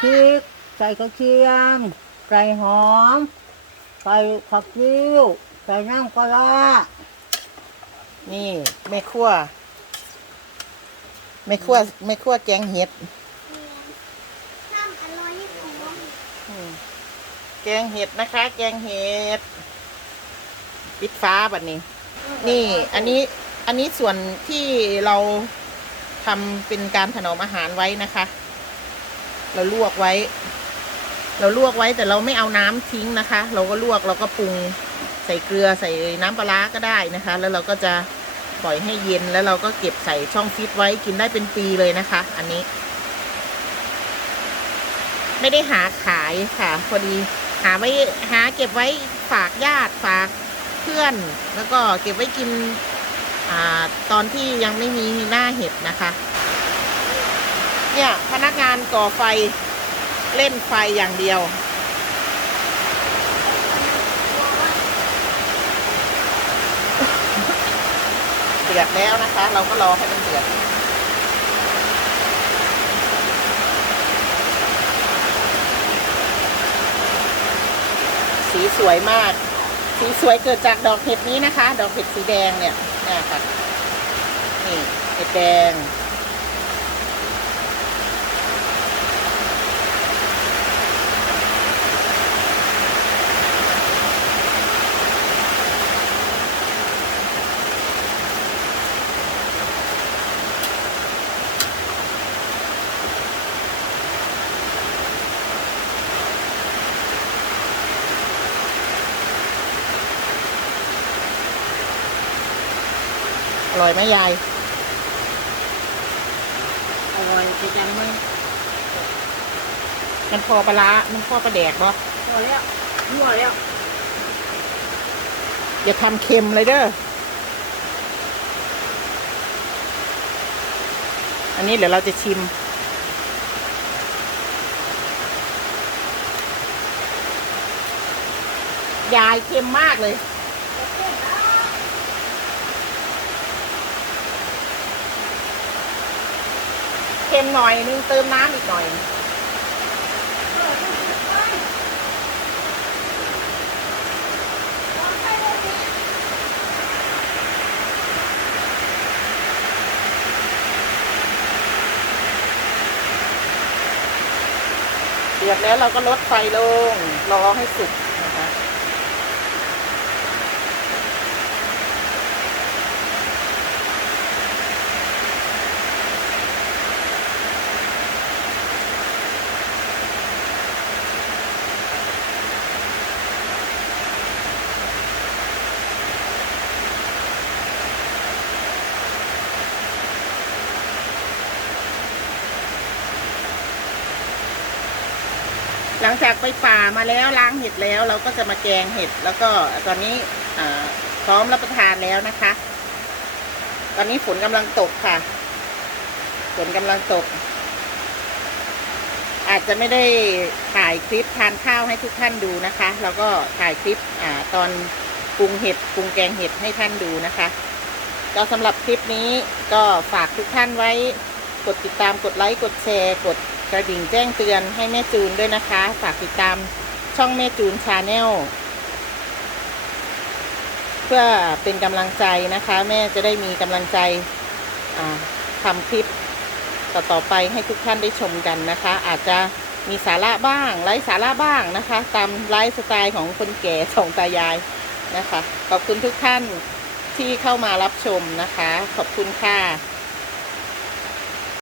พริก ใส่กระเทียม ใส่หอม ใส่ผักกิ้ว ใส่น้ำปลาร้านี่แม่ครัวแม่ครัวแม่ครัวแกงเห็ดน้ำอร่อยของอืมแกงเห็ดนะคะ แกงเห็ดปิดฟ้าแบบนี้ นี่ อันนี้ อันนี้ส่วนที่เราทำเป็นการถนอมอาหารไว้นะคะ เราลวกไว้ เราลวกไว้แต่เราไม่เอาน้ำทิ้งนะคะ เราก็ลวกเราก็ปรุงใส่เกลือใส่น้ำปลาร้าก็ได้นะคะ แล้วเราก็จะปล่อยให้เย็นแล้วเราก็เก็บใส่ช่องฟิตไว้กินได้เป็นปีเลยนะคะ อันนี้ ไม่ได้หาขายค่ะ พอดีหาไว้หาเก็บไว้ฝากญาติฝากเพื่อน แล้วก็เก็บไว้กินอตอนที่ยังไม่มีหน้าเห็ดนะคะ เนี่ยพนักงานก่อไฟเล่นไฟอย่างเดียว เดือดแล้วนะคะ เราก็รอให้มันเดือดสีสวยมาก สีสวยเกิดจากดอกเห็ดนี้นะคะ ดอกเห็ดสีแดงเนี่ยนี่ค่ะนี่เห็ดแดง ร่อยไหมยายอร่อยจะจังไหมมันพอปลาร้ามันพอปลาแดกเนาะพอแล้วยั่วแล้วอย่าทำเค็มเลยเด้อ อันนี้เดี๋ยวเราจะชิม ยายเค็มมากเลย ค็มหน่อยนึงเติมน้ำอีกหน่อย เดือดแล้วเราก็ลดไฟลง รอให้สุก ลังจากไปป่ามาแล้วล้างเห็ดแล้ว เราก็จะมาแกงเห็ด แล้วก็ตอนนี้พร้อมรับประทานแล้วนะคะ ตอนนี้ฝนกำลังตกค่ะ ฝนกำลังตก อาจจะไม่ได้ถ่ายคลิปทานข้าวให้ทุกท่านดูนะคะ แล้วก็ถ่ายคลิปอตอนปรุงเห็ดปรุงแกงเห็ดให้ท่านดูนะคะ ก็สำหรับคลิปนี้ก็ฝากทุกท่านไว้ กดติดตามกดไลค์กดแชร์กด กระดิ่งแจ้งเตือนให้แม่จูนด้วยนะคะ ฝากติดตามช่องแม่จูนชาแนลเพื่อเป็นกำลังใจนะคะ แม่จะได้มีกำลังใจทำคลิปต่อๆไปให้ทุกท่านได้ชมกันนะคะ อาจจะมีสาระบ้างไร้สาระบ้างนะคะ ตามไลฟ์สไตล์ของคนแก่สองตายายนะคะ ขอบคุณทุกท่านที่เข้ามารับชมนะคะ ขอบคุณค่ะ